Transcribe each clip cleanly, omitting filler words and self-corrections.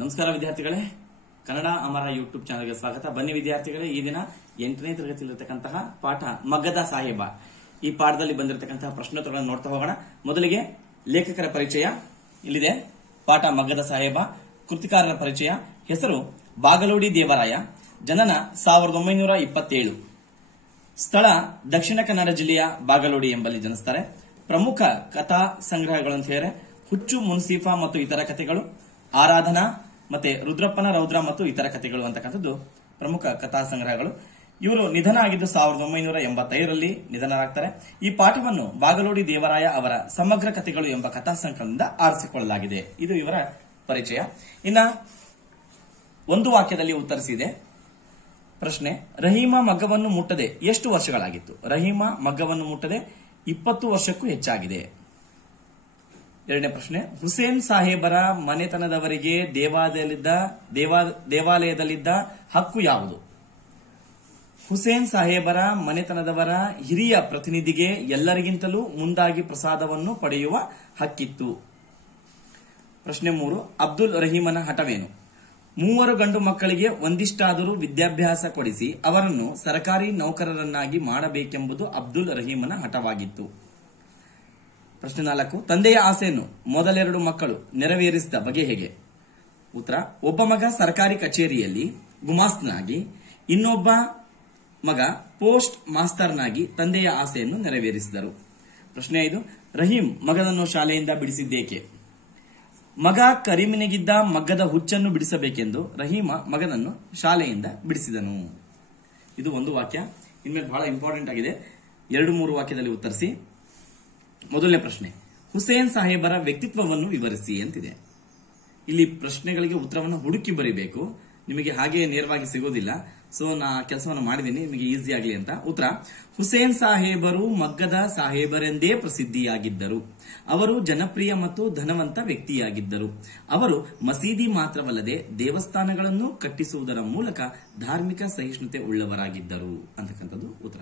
ನಮಸ್ಕಾರ ವಿದ್ಯಾರ್ಥಿಗಳೇ, ಕನ್ನಡ ಅಮರ ಯೂಟ್ಯೂಬ್ ಚಾನಲ್ಗೆ ಸ್ವಾಗತ. ಬನ್ನಿ ವಿದ್ಯಾರ್ಥಿಗಳೇ, ಈ ದಿನ 8ನೇ ತರಗತಿಯಲ್ಲಿರತಕ್ಕಂತಹ ಪಾಠ ಮಗ್ಗದ ಸಾಹೇಬ. ಈ ಪಾಠದಲ್ಲಿ ಬಂದಿರತಕ್ಕಂತಹ ಪ್ರಶ್ನೋತ್ತರಗಳನ್ನು ನೋಡ್ತಾ ಹೋಗೋಣ. ಮೊದಲಿಗೆ ಲೇಖಕರ ಪರಿಚಯ ಇಲ್ಲಿದೆ. ಪಾಠ ಮಗ್ಗದ ಸಾಹೇಬ. ಕೃತಿಕಾರರ ಪರಿಚಯ. ಹೆಸರು ಬಾಗಲೋಡಿ ದೇವರಾಯ. ಜನನ 1927. ಸ್ಥಳ ದಕ್ಷಿಣ ಕನ್ನಡ ಜಿಲ್ಲೆಯ ಬಾಗಲೋಡಿ ಎಂಬಲ್ಲಿ ಜನಿಸುತ್ತಾರೆ. ಪ್ರಮುಖ ಕಥಾ ಸಂಗ್ರಹಗಳನ್ನು ಸೇರೆ ಹುಚ್ಚು ಮುನ್ಸೀಫಾ ಮತ್ತು ಇತರ ಕಥೆಗಳು, ಆರಾಧನಾ ಮತ್ತೆ ರುದ್ರಪ್ಪನ ರೌದ್ರ ಮತ್ತು ಇತರ ಕಥೆಗಳು ಅಂತಕ್ಕಂಥದ್ದು ಪ್ರಮುಖ ಕಥಾ ಸಂಗ್ರಹಗಳು. ಇವರು ನಿಧನ ಆಗಿದ್ದು 1985ರಲ್ಲಿ ನಿಧನರಾಗ್ತಾರೆ. ಈ ಪಾಠವನ್ನು ಬಾಗಲೋಡಿ ದೇವರಾಯ ಅವರ ಸಮಗ್ರ ಕಥೆಗಳು ಎಂಬ ಕಥಾ ಸಂಕಲನದಿಂದ ಆರಿಸಿಕೊಳ್ಳಲಾಗಿದೆ. ಇದು ಇವರ ಪರಿಚಯ. ಇನ್ನ ಒಂದು ವಾಕ್ಯದಲ್ಲಿ ಉತ್ತರಿಸಿದೆ ಪ್ರಶ್ನೆ. ರಹೀಮಾ ಮಗ್ಗವನ್ನು ಮುಟ್ಟದೆ ಎಷ್ಟು ವರ್ಷಗಳಾಗಿತ್ತು? ರಹೀಮಾ ಮಗ್ಗವನ್ನು ಮುಟ್ಟದೆ 20 ವರ್ಷಕ್ಕೂ ಹೆಚ್ಚಾಗಿದೆ. ಎರಡನೇ ಪ್ರಶ್ನೆ. ಹುಸೇನ್ ಸಾಹೇಬರ ಮನೆತನದವರಿಗೆ ದೇವಾಲಯದಲ್ಲಿದ್ದ ಹಕ್ಕು ಯಾವುದು? ಹುಸೇನ್ ಸಾಹೇಬರ ಮನೆತನದವರ ಹಿರಿಯ ಪ್ರತಿನಿಧಿಗೆ ಎಲ್ಲರಿಗಿಂತಲೂ ಮುಂದಾಗಿ ಪ್ರಸಾದವನ್ನು ಪಡೆಯುವ ಹಕ್ಕಿತ್ತು. ಪ್ರಶ್ನೆ 3. ಅಬ್ದುಲ್ ರಹೀಮನ ಹಠವೇನು? 3 ಗಂಡು ಮಕ್ಕಳಿಗೆ ಒಂದಿಷ್ಟಾದರೂ ವಿದ್ಯಾಭ್ಯಾಸ ಕೊಡಿಸಿ ಅವರನ್ನು ಸರ್ಕಾರಿ ನೌಕರರನ್ನಾಗಿ ಮಾಡಬೇಕೆಂಬುದು ಅಬ್ದುಲ್ ರಹೀಮನ ಹಠವಾಗಿತ್ತು. ಪ್ರಶ್ನೆ 4. ತಂದೆಯ ಆಸೆಯನ್ನು ಮೊದಲೆರಡು ಮಕ್ಕಳು ನೆರವೇರಿಸಿದ ಬಗೆ ಹೇಗೆ? ಉತ್ತರ. ಒಬ್ಬ ಮಗ ಸರ್ಕಾರಿ ಕಚೇರಿಯಲ್ಲಿ ಗುಮಾಸ್ತನಾಗಿ, ಇನ್ನೊಬ್ಬ ಮಗ ಪೋಸ್ಟ್ ಮಾಸ್ತರ್ನಾಗಿ ತಂದೆಯ ಆಸೆಯನ್ನು ನೆರವೇರಿಸಿದರು. ಪ್ರಶ್ನೆ 5. ರಹೀಂ ಮಗನನ್ನು ಶಾಲೆಯಿಂದ ಬಿಡಿಸಿದ್ದೇಕೆ? ಮಗ ಕರೀಮನಿಗಿದ್ದ ಮಗ್ಗದ ಹುಚ್ಚನ್ನು ಬಿಡಿಸಬೇಕೆಂದು ರಹೀಮ ಮಗನನ್ನು ಶಾಲೆಯಿಂದ ಬಿಡಿಸಿದನು. ಇದು ಒಂದು ವಾಕ್ಯ. ಇನ್ಮೇಲೆ ಬಹಳ ಇಂಪಾರ್ಟೆಂಟ್ ಆಗಿದೆ. 2-3 ವಾಕ್ಯದಲ್ಲಿ ಉತ್ತರಿಸಿ. ಮೊದಲನೇ ಪ್ರಶ್ನೆ. ಹುಸೇನ್ ಸಾಹೇಬರ ವ್ಯಕ್ತಿತ್ವವನ್ನು ವಿವರಿಸಿ ಅಂತಿದೆ. ಇಲ್ಲಿ ಪ್ರಶ್ನೆಗಳಿಗೆ ಉತ್ತರವನ್ನು ಹುಡುಕಿ ಬರೀಬೇಕು. ನಿಮಗೆ ಹಾಗೆ ನೇರವಾಗಿ ಸಿಗೋದಿಲ್ಲ. ಸೊ ನಾ ಕೆಲಸವನ್ನು ಮಾಡಿದ್ದೀನಿ ನಿಮಗೆ ಈಸಿ ಆಗಲಿ ಅಂತ. ಉತ್ತರ. ಹುಸೇನ್ ಸಾಹೇಬರು ಮಗ್ಗದ ಸಾಹೇಬರೆಂದೇ ಪ್ರಸಿದ್ಧಿಯಾಗಿದ್ದರು. ಅವರು ಜನಪ್ರಿಯ ಮತ್ತು ಧನವಂತ ವ್ಯಕ್ತಿಯಾಗಿದ್ದರು. ಅವರು ಮಸೀದಿ ಮಾತ್ರವಲ್ಲದೆ ದೇವಸ್ಥಾನಗಳನ್ನು ಕಟ್ಟಿಸುವುದರ ಮೂಲಕ ಧಾರ್ಮಿಕ ಸಹಿಷ್ಣುತೆ ಉಳ್ಳವರಾಗಿದ್ದರು ಅಂತಕ್ಕಂಥದ್ದು ಉತ್ತರ.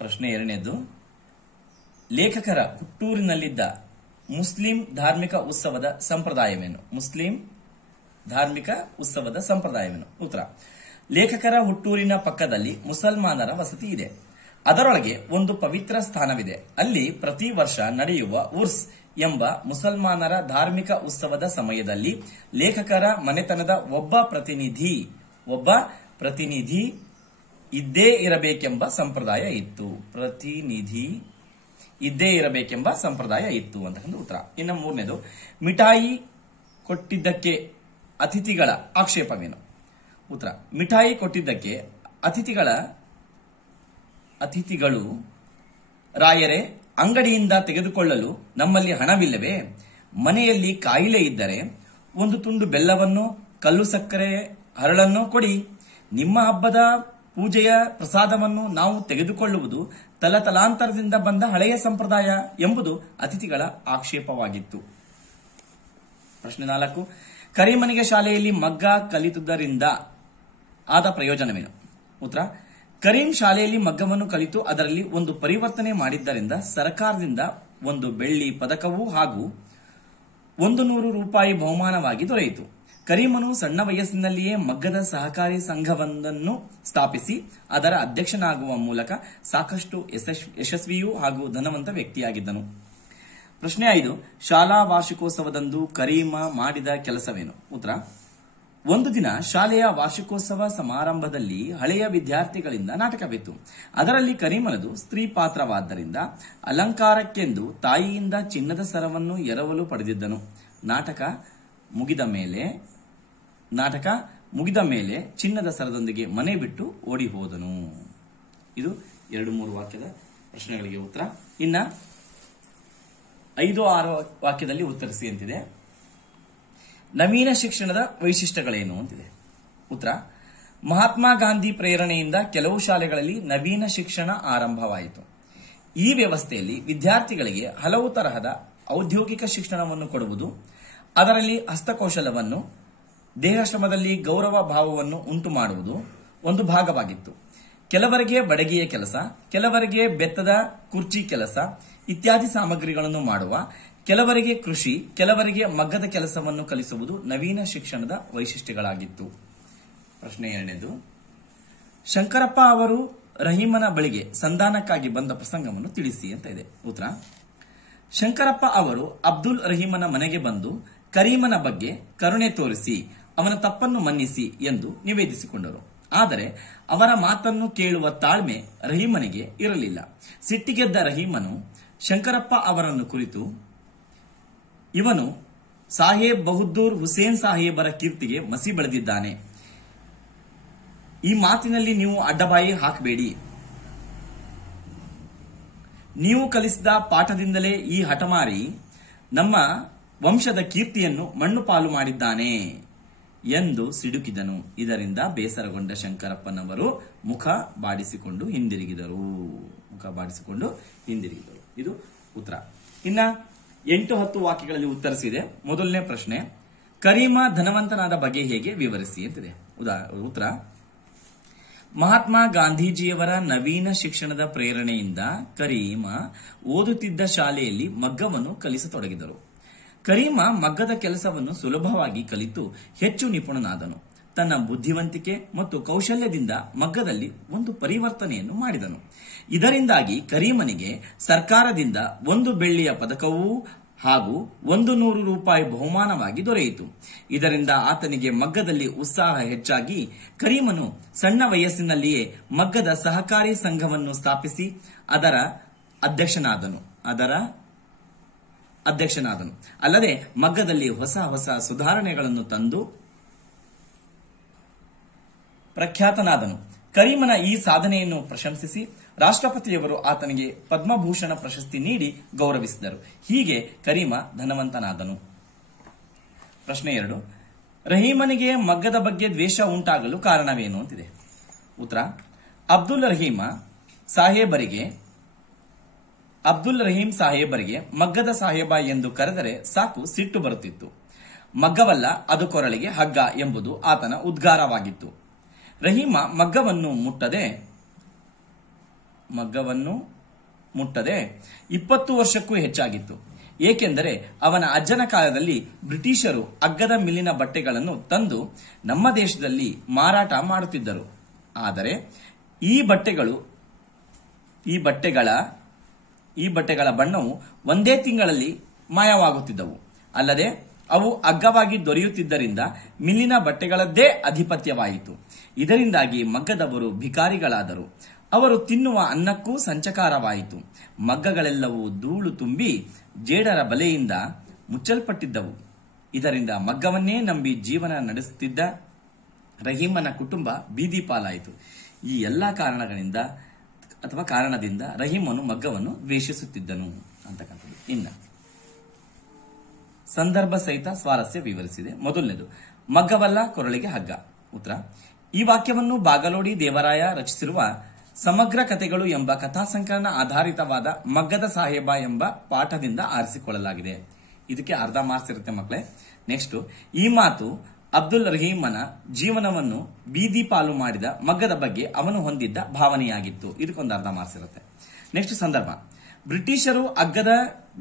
ಪ್ರಶ್ನೆ 2ನೇದು. ಲೇಖಕರ ಹುಟ್ಟೂರಿನಲ್ಲಿದ್ದ ಮುಸ್ಲಿಂ ಧಾರ್ಮಿಕ ಉತ್ಸವದ ಸಂಪ್ರದಾಯವೇನು? ಮುಸ್ಲಿಂ ಧಾರ್ಮಿಕ ಉತ್ಸವದ ಸಂಪ್ರದಾಯವೇನು? ಉತ್ತರ. ಲೇಖಕರ ಹುಟ್ಟೂರಿನ ಪಕ್ಕದಲ್ಲಿ ಮುಸಲ್ಮಾನರ ವಸತಿ ಇದೆ. ಅದರೊಳಗೆ ಒಂದು ಪವಿತ್ರ ಸ್ಥಾನವಿದೆ. ಅಲ್ಲಿ ಪ್ರತಿ ವರ್ಷ ನಡೆಯುವ ಉರ್ಸ್ ಎಂಬ ಮುಸಲ್ಮಾನರ ಧಾರ್ಮಿಕ ಉತ್ಸವದ ಸಮಯದಲ್ಲಿ ಲೇಖಕರ ಮನೆತನದ ಒಬ್ಬ ಪ್ರತಿನಿಧಿ ಇದ್ದೇ ಇರಬೇಕೆಂಬ ಸಂಪ್ರದಾಯ ಇತ್ತು. ಅಂತಕ್ಕಂಥ ಉತ್ತರ. ಇನ್ನು 3ನೇದು. ಮಿಠಾಯಿ ಕೊಟ್ಟಿದ್ದಕ್ಕೆ ಅತಿಥಿಗಳ ಆಕ್ಷೇಪವೇನು? ಉತ್ತರ. ಮಿಠಾಯಿ ಕೊಟ್ಟಿದ್ದಕ್ಕೆ ಅತಿಥಿಗಳು ರಾಯರೇ, ಅಂಗಡಿಯಿಂದ ತೆಗೆದುಕೊಳ್ಳಲು ನಮ್ಮಲ್ಲಿ ಹಣವಿಲ್ಲವೇ? ಮನೆಯಲ್ಲಿ ಕಾಯಿಲೆ ಇದ್ದರೆ ಒಂದು ತುಂಡು ಬೆಲ್ಲವನ್ನು, ಕಲ್ಲು ಸಕ್ಕರೆ, ಹರಳನ್ನು ಕೊಡಿ. ನಿಮ್ಮ ಹಬ್ಬದ ಪೂಜೆಯ ಪ್ರಸಾದವನ್ನು ನಾವು ತೆಗೆದುಕೊಳ್ಳುವುದು ತಲತಲಾಂತರದಿಂದ ಬಂದ ಹಳೆಯ ಸಂಪ್ರದಾಯ ಎಂಬುದು ಅತಿಥಿಗಳ ಆಕ್ಷೇಪವಾಗಿತ್ತು. ಪ್ರಶ್ನೆ 4. ಕರೀಮನಿಗೆ ಶಾಲೆಯಲ್ಲಿ ಮಗ್ಗ ಕಲಿತುದರಿಂದ ಆದ ಪ್ರಯೋಜನವೇನು? ಉತ್ತರ. ಕರೀಂ ಶಾಲೆಯಲ್ಲಿ ಮಗ್ಗವನ್ನು ಕಲಿತು ಅದರಲ್ಲಿ ಒಂದು ಪರಿವರ್ತನೆ ಮಾಡಿದ್ದರಿಂದ ಸರ್ಕಾರದಿಂದ ಒಂದು ಬೆಳ್ಳಿ ಪದಕವೂ ಹಾಗೂ 100 ರೂಪಾಯಿ ಬಹುಮಾನವಾಗಿ ದೊರೆಯಿತು. ಕರೀಮನು ಸಣ್ಣ ವಯಸ್ಸಿನಲ್ಲಿಯೇ ಮಗ್ಗದ ಸಹಕಾರಿ ಸಂಘವೊಂದನ್ನು ಸ್ಥಾಪಿಸಿ ಅದರ ಅಧ್ಯಕ್ಷನಾಗುವ ಮೂಲಕ ಸಾಕಷ್ಟು ಯಶಸ್ವಿಯೂ ಹಾಗೂ ಧನವಂತ ವ್ಯಕ್ತಿಯಾಗಿದ್ದನು. ಪ್ರಶ್ನೆ 5. ಶಾಲಾ ವಾರ್ಷಿಕೋತ್ಸವದಂದು ಕರೀಮ ಮಾಡಿದ ಕೆಲಸವೇನು? ಉತ್ತರ. ಒಂದು ದಿನ ಶಾಲೆಯ ವಾರ್ಷಿಕೋತ್ಸವ ಸಮಾರಂಭದಲ್ಲಿ ಹಳೆಯ ವಿದ್ಯಾರ್ಥಿಗಳಿಂದ ನಾಟಕವಿತ್ತು. ಅದರಲ್ಲಿ ಕರೀಮನದು ಸ್ತ್ರೀ ಪಾತ್ರವಾದ್ದರಿಂದ ಅಲಂಕಾರಕ್ಕೆಂದು ತಾಯಿಯಿಂದ ಚಿನ್ನದ ಸರವನ್ನು ಎರವಲು ಪಡೆದಿದ್ದನು. ನಾಟಕ ಮುಗಿದ ಮೇಲೆ ಚಿನ್ನದ ಸರದೊಂದಿಗೆ ಮನೆ ಬಿಟ್ಟು ಓಡಿ ಹೋದನು. ಇದು 2-3 ವಾಕ್ಯದ ಪ್ರಶ್ನೆಗಳಿಗೆ ಉತ್ತರ. ಇನ್ನ 5-6 ವಾಕ್ಯದಲ್ಲಿ ಉತ್ತರಿಸಿ ಅಂತಿದೆ. ನವೀನ ಶಿಕ್ಷಣದ ವೈಶಿಷ್ಟ್ಯಗಳೇನು ಅಂತಿದೆ. ಉತ್ತರ. ಮಹಾತ್ಮ ಗಾಂಧಿ ಪ್ರೇರಣೆಯಿಂದ ಕೆಲವು ಶಾಲೆಗಳಲ್ಲಿ ನವೀನ ಶಿಕ್ಷಣ ಆರಂಭವಾಯಿತು. ಈ ವ್ಯವಸ್ಥೆಯಲ್ಲಿ ವಿದ್ಯಾರ್ಥಿಗಳಿಗೆ ಹಲವು ತರಹದ ಔದ್ಯೋಗಿಕ ಶಿಕ್ಷಣವನ್ನು ಕೊಡುವುದು, ಅದರಲ್ಲಿ ಹಸ್ತಕೌಶಲವನ್ನು, ದೇಹಶ್ರಮದಲ್ಲಿ ಗೌರವ ಭಾವವನ್ನು ಉಂಟು ಮಾಡುವುದು ಒಂದು ಭಾಗವಾಗಿತ್ತು. ಕೆಲವರಿಗೆ ಬಡಗಿಯ ಕೆಲಸ, ಕೆಲವರಿಗೆ ಬೆತ್ತದ ಕುರ್ಚಿ ಕೆಲಸ ಇತ್ಯಾದಿ ಸಾಮಗ್ರಿಗಳನ್ನು ಮಾಡುವ, ಕೆಲವರಿಗೆ ಕೃಷಿ, ಕೆಲವರಿಗೆ ಮಗ್ಗದ ಕೆಲಸವನ್ನು ಕಲಿಸುವುದು ನವೀನ ಶಿಕ್ಷಣದ ವೈಶಿಷ್ಟ್ಯಗಳಾಗಿತ್ತು. ಪ್ರಶ್ನೆ 2ನೇದು, ಶಂಕರಪ್ಪ ಅವರು ರಹೀಮನ ಬಳಿಗೆ ಸಂಧಾನಕ್ಕಾಗಿ ಬಂದ ಪ್ರಸಂಗವನ್ನು ತಿಳಿಸಿ ಅಂತ ಇದೆ. ಉತ್ತರ: ಶಂಕರಪ್ಪ ಅವರು ಅಬ್ದುಲ್ ರಹೀಮನ ಮನೆಗೆ ಬಂದು ಕರೀಮನ ಬಗ್ಗೆ ಕರುಣೆ ತೋರಿಸಿ ಅವನ ತಪ್ಪನ್ನು ಮನ್ನಿಸಿ ಎಂದು ನಿವೇದಿಸಿಕೊಂಡರು. ಆದರೆ ಅವರ ಮಾತನ್ನು ಕೇಳುವ ತಾಳ್ಮೆ ರಹೀಮನಿಗೆ ಇರಲಿಲ್ಲ. ಸಿಟ್ಟಿಗೆದ್ದ ರಹೀಮನು ಶಂಕರಪ್ಪ ಅವರನ್ನು ಕುರಿತು, ಇವನು ಸಾಹೇಬ್ ಬಹದ್ದೂರ್ ಹುಸೇನ್ ಸಾಹೇಬರ ಕೀರ್ತಿಗೆ ಮಸಿ ಬೆಳೆದಿದ್ದಾನೆ. ಈ ಮಾತಿನಲ್ಲಿ ನೀವು ಅಡ್ಡಬಾಯಿ ಹಾಕಬೇಡಿ. ನೀವು ಕಲಿಸಿದ ಪಾಠದಿಂದಲೇ ಈ ಹಠಮಾರಿ ನಮ್ಮ ವಂಶದ ಕೀರ್ತಿಯನ್ನು ಮಣ್ಣು ಪಾಲು ಮಾಡಿದ್ದಾನೆ ಎಂದು ಸಿಡುಕಿದನು. ಇದರಿಂದ ಬೇಸರಗೊಂಡ ಶಂಕರಪ್ಪನವರು ಮುಖ ಬಾಡಿಸಿಕೊಂಡು ಹಿಂದಿರುಗಿದರು. ಇದು ಉತ್ತರ. ಇನ್ನ 8-10 ವಾಕ್ಯಗಳಲ್ಲಿ ಉತ್ತರಿಸಿದೆ. ಮೊದಲನೇ ಪ್ರಶ್ನೆ, ಕರೀಮ ಧನವಂತನಾದ ಬಗೆ ಹೇಗೆ ವಿವರಿಸಿ ಅಂತಿದೆ. ಉತ್ತರ: ಮಹಾತ್ಮ ಗಾಂಧೀಜಿಯವರ ನವೀನ ಶಿಕ್ಷಣದ ಪ್ರೇರಣೆಯಿಂದ ಕರೀಮ ಓದುತ್ತಿದ್ದ ಶಾಲೆಯಲ್ಲಿ ಮಗ್ಗವನ್ನು ಕಲಿಸತೊಡಗಿದರು. ಕರೀಮ ಮಗ್ಗದ ಕೆಲಸವನ್ನು ಸುಲಭವಾಗಿ ಕಲಿತು ಹೆಚ್ಚು ನಿಪುಣನಾದನು. ತನ್ನ ಬುದ್ಧಿವಂತಿಕೆ ಮತ್ತು ಕೌಶಲ್ಯದಿಂದ ಮಗ್ಗದಲ್ಲಿ ಒಂದು ಪರಿವರ್ತನೆಯನ್ನು ಮಾಡಿದನು. ಇದರಿಂದಾಗಿ ಕರೀಮನಿಗೆ ಸರ್ಕಾರದಿಂದ 1 ಬೆಳ್ಳಿಯ ಪದಕವೂ ಹಾಗೂ 100 ರೂಪಾಯಿ ಬಹುಮಾನವಾಗಿ ದೊರೆಯಿತು. ಇದರಿಂದ ಆತನಿಗೆ ಮಗ್ಗದಲ್ಲಿ ಉತ್ಸಾಹ ಹೆಚ್ಚಾಗಿ ಕರೀಮನು ಸಣ್ಣ ವಯಸ್ಸಿನಲ್ಲಿಯೇ ಮಗ್ಗದ ಸಹಕಾರಿ ಸಂಘವನ್ನು ಸ್ಥಾಪಿಸಿ ಅದರ ಅಧ್ಯಕ್ಷನಾದನು. ಅಲ್ಲದೆ ಮಗ್ಗದಲ್ಲಿ ಹೊಸ ಸುಧಾರಣೆಗಳನ್ನು ತಂದು ಪ್ರಖ್ಯಾತನಾದನು. ಕರೀಮನ ಈ ಸಾಧನೆಯನ್ನು ಪ್ರಶಂಸಿಸಿ ರಾಷ್ಟ್ರಪತಿಯವರು ಆತನಿಗೆ ಪದ್ಮಭೂಷಣ ಪ್ರಶಸ್ತಿ ನೀಡಿ ಗೌರವಿಸಿದರು. ಹೀಗೆ ಕರೀಮ ಧನವಂತನಾದನು. ಪ್ರಶ್ನೆ 2, ರಹೀಮನಿಗೆ ಮಗ್ಗದ ಬಗ್ಗೆ ದ್ವೇಷ ಉಂಟಾಗಲು ಕಾರಣವೇನು ಅಂತಿದೆ. ಉತ್ತರ: ಅಬ್ದುಲ್ ರಹೀಂ ಸಾಹೇಬರಿಗೆ ಮಗ್ಗದ ಸಾಹೇಬ ಎಂದು ಕರೆದರೆ ಸಾಕು ಸಿಟ್ಟು ಬರುತ್ತಿತ್ತು. ಮಗ್ಗವಲ್ಲ, ಅದು ಕೊರಳಿಗೆ ಹಗ್ಗ ಎಂಬುದು ಆತನ ಉದ್ಗಾರವಾಗಿತ್ತು. ರಹೀಮ ಮಗ್ಗವನ್ನು ಮುಟ್ಟದೆ 20 ವರ್ಷಕ್ಕೂ ಹೆಚ್ಚಾಗಿತ್ತು. ಏಕೆಂದರೆ ಅವನ ಅಜ್ಜನ ಕಾಲದಲ್ಲಿ ಬ್ರಿಟಿಷರು ಅಗ್ಗದ ಮಿಲ್ಲಿನ ಬಟ್ಟೆಗಳನ್ನು ತಂದು ನಮ್ಮ ದೇಶದಲ್ಲಿ ಮಾರಾಟ ಮಾಡುತ್ತಿದ್ದರು. ಆದರೆ ಈ ಬಟ್ಟೆಗಳ ಬಣ್ಣವು ಒಂದೇ ತಿಂಗಳಲ್ಲಿ ಮಾಯವಾಗುತ್ತಿದ್ದವು. ಅಲ್ಲದೆ ಅವು ಅಗ್ಗವಾಗಿ ದೊರೆಯುತ್ತಿದ್ದರಿಂದ ಮಿಲ್ಲಿನ ಬಟ್ಟೆಗಳದ್ದೇ ಅಧಿಪತ್ಯವಾಯಿತು. ಇದರಿಂದಾಗಿ ಮಗ್ಗದವರು ಭಿಕಾರಿಗಳಾದರು. ಅವರು ತಿನ್ನುವ ಅನ್ನಕ್ಕೂ ಸಂಚಕಾರವಾಯಿತು. ಮಗ್ಗಗಳೆಲ್ಲವೂ ಧೂಳು ತುಂಬಿ ಜೇಡರ ಬಲೆಯಿಂದ ಮುಚ್ಚಲ್ಪಟ್ಟಿದ್ದವು. ಇದರಿಂದ ಮಗ್ಗವನ್ನೇ ನಂಬಿ ಜೀವನ ನಡೆಸುತ್ತಿದ್ದ ರಹೀಮನ ಕುಟುಂಬ ಬೀದಿ ಪಾಲಾಯಿತು. ಈ ಎಲ್ಲಾ ಕಾರಣದಿಂದ ರಹೀಮನು ಮಗ್ಗವನ್ನು ದ್ವೇಷಿಸುತ್ತಿದ್ದನು ಅಂತಕ್ಕಂಥದ್ದು. ಇನ್ನು ಸಂದರ್ಭ ಸಹಿತ ಸ್ವಾರಸ್ಯ ವಿವರಿಸಿದೆ. ಮೊದಲನೇದು, ಮಗ್ಗವಲ್ಲ ಕೊರಳಿಗೆ ಹಗ್ಗ. ಉತ್ತರ: ಈ ವಾಕ್ಯವನ್ನು ಬಾಗಲೋಡಿ ದೇವರಾಯ ರಚಿಸಿರುವ ಸಮಗ್ರ ಕಥೆಗಳು ಎಂಬ ಕಥಾಸಂಕಲನ ಆಧಾರಿತವಾದ ಮಗ್ಗದ ಸಾಹೇಬ ಎಂಬ ಪಾಠದಿಂದ ಆರಿಸಿಕೊಳ್ಳಲಾಗಿದೆ. ಇದಕ್ಕೆ ಅರ್ಧ ಮಾರ್ಕ್ಸ್ ಇರುತ್ತೆ ಮಕ್ಕಳೇ. ನೆಕ್ಸ್ಟ್, ಈ ಮಾತು ಅಬ್ದುಲ್ ರಹೀಮನ ಜೀವನವನ್ನು ಬೀದಿ ಪಾಲು ಮಾಡಿದ ಮಗ್ಗದ ಬಗ್ಗೆ ಅವನು ಹೊಂದಿದ್ದ ಭಾವನೆಯಾಗಿತ್ತು. ಇದಕ್ಕೊಂದು ಅರ್ಧ ಮಾರ್ಕ್ಸ್ ಇರುತ್ತೆ. ನೆಕ್ಸ್ಟ್ ಸಂದರ್ಭ, ಬ್ರಿಟಿಷರು ಅಗ್ಗದ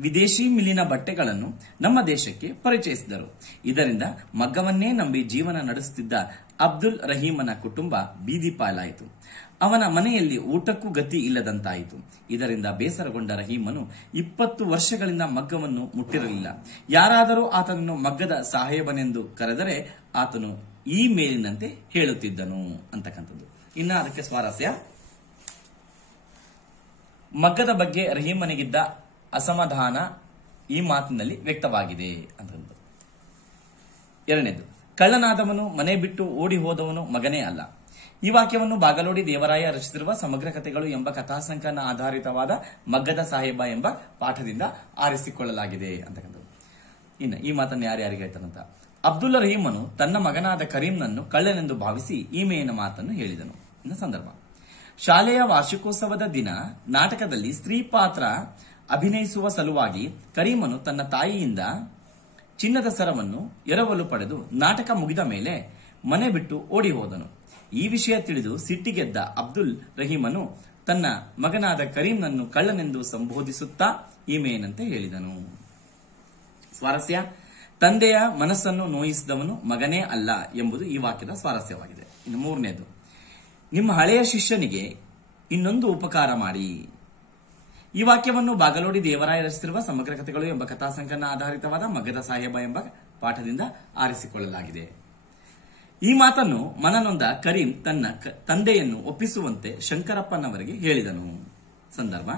ವಿದೇಶಿ ಮಿಲ್ಲಿನ ಬಟ್ಟೆಗಳನ್ನು ನಮ್ಮ ದೇಶಕ್ಕೆ ಪರಿಚಯಿಸಿದರು. ಇದರಿಂದ ಮಗ್ಗವನ್ನೇ ನಂಬಿ ಜೀವನ ನಡೆಸುತ್ತಿದ್ದ ಅಬ್ದುಲ್ ರಹೀಮನ ಕುಟುಂಬ ಬೀದಿ ಪಾಲಾಯಿತು. ಅವನ ಮನೆಯಲ್ಲಿ ಊಟಕ್ಕೂ ಗತಿ ಇಲ್ಲದಂತಾಯಿತು. ಇದರಿಂದ ಬೇಸರಗೊಂಡ ರಹೀಮನು 20 ವರ್ಷಗಳಿಂದ ಮಗ್ಗವನ್ನು ಮುಟ್ಟಿರಲಿಲ್ಲ. ಯಾರಾದರೂ ಆತನನ್ನು ಮಗ್ಗದ ಸಾಹೇಬನೆಂದು ಕರೆದರೆ ಆತನು ಈ ಮೇಲಿನಂತೆ ಹೇಳುತ್ತಿದ್ದನು ಅಂತಕ್ಕಂಥದ್ದು. ಇನ್ನು ಅದಕ್ಕೆ ಸ್ವಾರಸ್ಯ, ಮಗ್ಗದ ಬಗ್ಗೆ ರಹೀಮನಿಗಿದ್ದ ಅಸಮಾಧಾನ ಈ ಮಾತಿನಲ್ಲಿ ವ್ಯಕ್ತವಾಗಿದೆ ಅಂತಂದು. 2ನೇದು, ಕಳ್ಳನಾದವನು ಮನೆ ಬಿಟ್ಟು ಓಡಿ ಹೋದವನು ಮಗನೇ ಅಲ್ಲ. ಈ ವಾಕ್ಯವನ್ನು ಬಾಗಲೋಡಿ ದೇವರಾಯ ರಚಿಸಿರುವ ಸಮಗ್ರ ಕಥೆಗಳು ಎಂಬ ಕಥಾಸಂಕಲನ ಆಧಾರಿತವಾದ ಮಗ್ಗದ ಸಾಹೇಬ ಎಂಬ ಪಾಠದಿಂದ ಆರಿಸಿಕೊಳ್ಳಲಾಗಿದೆ ಅಂತಕ್ಕಂಥದ್ದು. ಇನ್ನು ಈ ಮಾತನ್ನು ಯಾರ್ಯಾರಿಗೆ ಹೇಳ್ತಾನಂತ, ಅಬ್ದುಲ್ ರಹೀಮನು ತನ್ನ ಮಗನಾದ ಕರೀಂನನ್ನು ಕಳ್ಳನೆಂದು ಭಾವಿಸಿ ಈ ಮೇಲಿನ ಮಾತನ್ನು ಹೇಳಿದನು. ಇನ್ನು ಸಂದರ್ಭ, ಶಾಲೆಯ ವಾರ್ಷಿಕೋತ್ಸವದ ದಿನ ನಾಟಕದಲ್ಲಿ ಸ್ತ್ರೀ ಪಾತ್ರ ಅಭಿನಯಿಸುವ ಸಲುವಾಗಿ ಕರೀಮನು ತನ್ನ ತಾಯಿಯಿಂದ ಚಿನ್ನದ ಸರವನ್ನು ಎರವಲು ಪಡೆದು ನಾಟಕ ಮುಗಿದ ಮೇಲೆ ಮನೆ ಬಿಟ್ಟು ಓಡಿ ಹೋದನು. ಈ ವಿಷಯ ತಿಳಿದು ಸಿಟ್ಟಿಗೆದ್ದ ಅಬ್ದುಲ್ ರಹೀಮನು ತನ್ನ ಮಗನಾದ ಕರೀಂನನ್ನು ಕಳ್ಳನೆಂದು ಸಂಬೋಧಿಸುತ್ತಾ ಈ ಮೇನಂತೆ ಹೇಳಿದನು. ಸ್ವಾರಸ್ಯ, ತಂದೆಯ ಮನಸ್ಸನ್ನು ನೋಯಿಸಿದವನು ಮಗನೇ ಅಲ್ಲ ಎಂಬುದು ಈ ವಾಕ್ಯದ ಸ್ವಾರಸ್ಯವಾಗಿದೆ. ಇನ್ನು ಮೂರನೇದು, ನಿಮ್ಮ ಹಳೆಯ ಶಿಷ್ಯನಿಗೆ ಇನ್ನೊಂದು ಉಪಕಾರ ಮಾಡಿ. ಈ ವಾಕ್ಯವನ್ನು ಬಾಗಲೋಡಿ ದೇವರಾಯ ರಚಿಸಿರುವ ಸಮಗ್ರ ಕಥೆಗಳು ಎಂಬ ಕಥಾಸಂಕಲನ ಆಧಾರಿತವಾದ ಮಗ್ಗದ ಸಾಹೇಬ ಎಂಬ ಪಾಠದಿಂದ ಆರಿಸಿಕೊಳ್ಳಲಾಗಿದೆ. ಈ ಮಾತನ್ನು ಮನನೊಂದ ಕರೀಂ ತನ್ನ ತಂದೆಯನ್ನು ಒಪ್ಪಿಸುವಂತೆ ಶಂಕರಪ್ಪನವರಿಗೆ ಹೇಳಿದನು. ಸಂದರ್ಭ,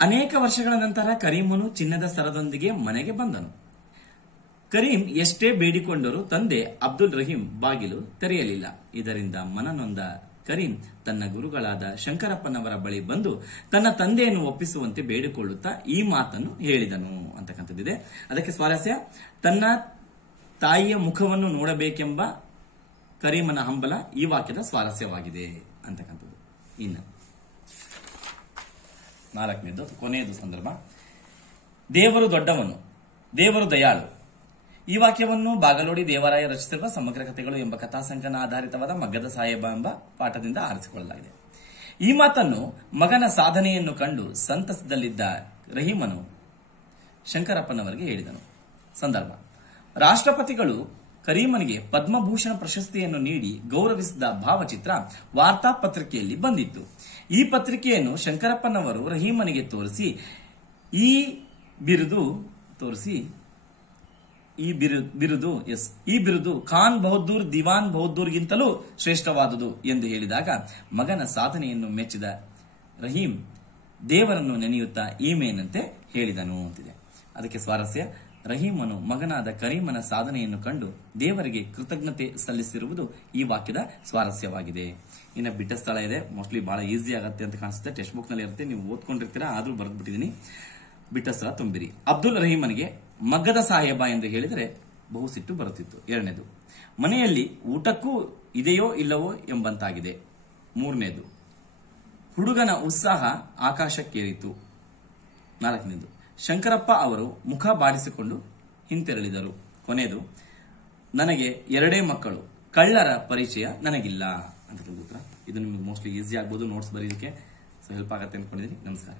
ಅನೇಕ ವರ್ಷಗಳ ನಂತರ ಕರೀಮನು ಚಿನ್ನದ ಸರದೊಂದಿಗೆ ಮನೆಗೆ ಬಂದನು. ಕರೀಂ ಎಷ್ಟೇ ಬೇಡಿಕೊಂಡರೂ ತಂದೆ ಅಬ್ದುಲ್ ರಹೀಂ ಬಾಗಿಲು ತೆರೆಯಲಿಲ್ಲ. ಇದರಿಂದ ಮನನೊಂದ ಕರೀಂ ತನ್ನ ಗುರುಗಳಾದ ಶಂಕರಪ್ಪನವರ ಬಳಿ ಬಂದು ತನ್ನ ತಂದೆಯನ್ನು ಒಪ್ಪಿಸುವಂತೆ ಬೇಡಿಕೊಳ್ಳುತ್ತಾ ಈ ಮಾತನ್ನು ಹೇಳಿದನು ಅಂತಕ್ಕಂಥದ್ದಿದೆ. ಅದಕ್ಕೆ ಸ್ವಾರಸ್ಯ, ತನ್ನ ತಾಯಿಯ ಮುಖವನ್ನು ನೋಡಬೇಕೆಂಬ ಕರೀಮನ ಹಂಬಲ ಈ ವಾಕ್ಯದ ಸ್ವಾರಸ್ಯವಾಗಿದೆ ಅಂತಕ್ಕಂಥದ್ದು. ಇನ್ನು ನಾಲ್ಕನೇದು, ಕೊನೆಯದು ಸಂದರ್ಭ, ದೇವರು ದೊಡ್ಡವನು, ದೇವರು ದಯಾಳು. ಈ ವಾಕ್ಯವನ್ನು ಬಾಗಲೋಡಿ ದೇವರಾಯ ರಚಿಸಿರುವ ಸಮಗ್ರ ಕಥೆಗಳು ಎಂಬ ಕಥಾಸಂಕಲನ ಆಧಾರಿತವಾದ ಮಗ್ಗದ ಸಾಹೇಬ ಎಂಬ ಪಾಠದಿಂದ ಆರಿಸಿಕೊಳ್ಳಲಾಗಿದೆ. ಈ ಮಾತನ್ನು ಮಗನ ಸಾಧನೆಯನ್ನು ಕಂಡು ಸಂತಸದಲ್ಲಿದ್ದ ರಹೀಮನು ಶಂಕರಪ್ಪನವರಿಗೆ ಹೇಳಿದನು. ಸಂದರ್ಭ, ರಾಷ್ಟ್ರಪತಿಗಳು ಕರೀಮನಿಗೆ ಪದ್ಮಭೂಷಣ ಪ್ರಶಸ್ತಿಯನ್ನು ನೀಡಿ ಗೌರವಿಸಿದ ಭಾವಚಿತ್ರ ವಾರ್ತಾ ಪತ್ರಿಕೆಯಲ್ಲಿ ಬಂದಿತ್ತು. ಈ ಪತ್ರಿಕೆಯನ್ನು ಶಂಕರಪ್ಪನವರು ರಹೀಮನಿಗೆ ತೋರಿಸಿ ಈ ಬಿರುದು ಖಾನ್ ಬಹದ್ದೂರ್ ದಿವಾನ್ ಬಹದ್ದೂರ್ಗಿಂತಲೂ ಶ್ರೇಷ್ಠವಾದುದು ಎಂದು ಹೇಳಿದಾಗ ಮಗನ ಸಾಧನೆಯನ್ನು ಮೆಚ್ಚಿದ ರಹೀಂ ದೇವರನ್ನು ನೆನೆಯುತ್ತಾ ಈಮೇನಂತೆ ಹೇಳಿದನು ಅಂತಿದೆ. ಅದಕ್ಕೆ ಸ್ವಾರಸ್ಯ, ರಹೀಮನು ಮಗನಾದ ಕರೀಮನ ಸಾಧನೆಯನ್ನು ಕಂಡು ದೇವರಿಗೆ ಕೃತಜ್ಞತೆ ಸಲ್ಲಿಸಿರುವುದು ಈ ವಾಕ್ಯದ ಸ್ವಾರಸ್ಯವಾಗಿದೆ. ಇನ್ನು ಬಿಟ್ಟ ಸ್ಥಳ ಇದೆ, ಮೋಸ್ಟ್ಲಿ ಬಹಳ ಈಸಿ ಆಗುತ್ತೆ ಅಂತ ಕಾಣಿಸುತ್ತೆ. ಟೆಕ್ಸ್ಟ್ ಬುಕ್ ನಲ್ಲಿ ಇರುತ್ತೆ, ನೀವು ಓದ್ಕೊಂಡಿರ್ತೀರಾ, ಆದ್ರೂ ಬರೆದ್ಬಿಟ್ಟಿದ್ದೀನಿ. ಬಿಟ್ಟ ಸ್ಥಳ ತುಂಬಿರಿ. ಅಬ್ದುಲ್ ರಹೀಮನಿಗೆ ಮಗ್ಗದ ಸಾಹೇಬ ಎಂದು ಹೇಳಿದರೆ ಬಹು ಸಿಟ್ಟು ಬರುತ್ತಿತ್ತು. ಎರಡನೇದು, ಮನೆಯಲ್ಲಿ ಊಟಕ್ಕೂ ಇದೆಯೋ ಇಲ್ಲವೋ ಎಂಬಂತಾಗಿದೆ. ಮೂರನೇದು, ಹುಡುಗನ ಉತ್ಸಾಹ ಆಕಾಶಕ್ಕೇರಿತು. ನಾಲ್ಕನೇದು, ಶಂಕರಪ್ಪ ಅವರು ಮುಖ ಬಾಡಿಸಿಕೊಂಡು ಹಿಂತೆರಳಿದರು. ಕೊನೆಯದು, ನನಗೆ 2 ಮಕ್ಕಳು, ಕಳ್ಳರ ಪರಿಚಯ ನನಗಿಲ್ಲ ಅಂತ ಉತ್ತರ. ಇದು ನಿಮ್ಗೆ ಮೋಸ್ಟ್ಲಿ ಈಸಿ ಆಗ್ಬೋದು ನೋಟ್ಸ್ ಬರೆಯೋದಕ್ಕೆ, ಸೊ ಹೆಲ್ಪ್ ಆಗತ್ತೆ ಅನ್ಕೊಂಡಿದ್ದೀನಿ. ನಮಸ್ಕಾರ.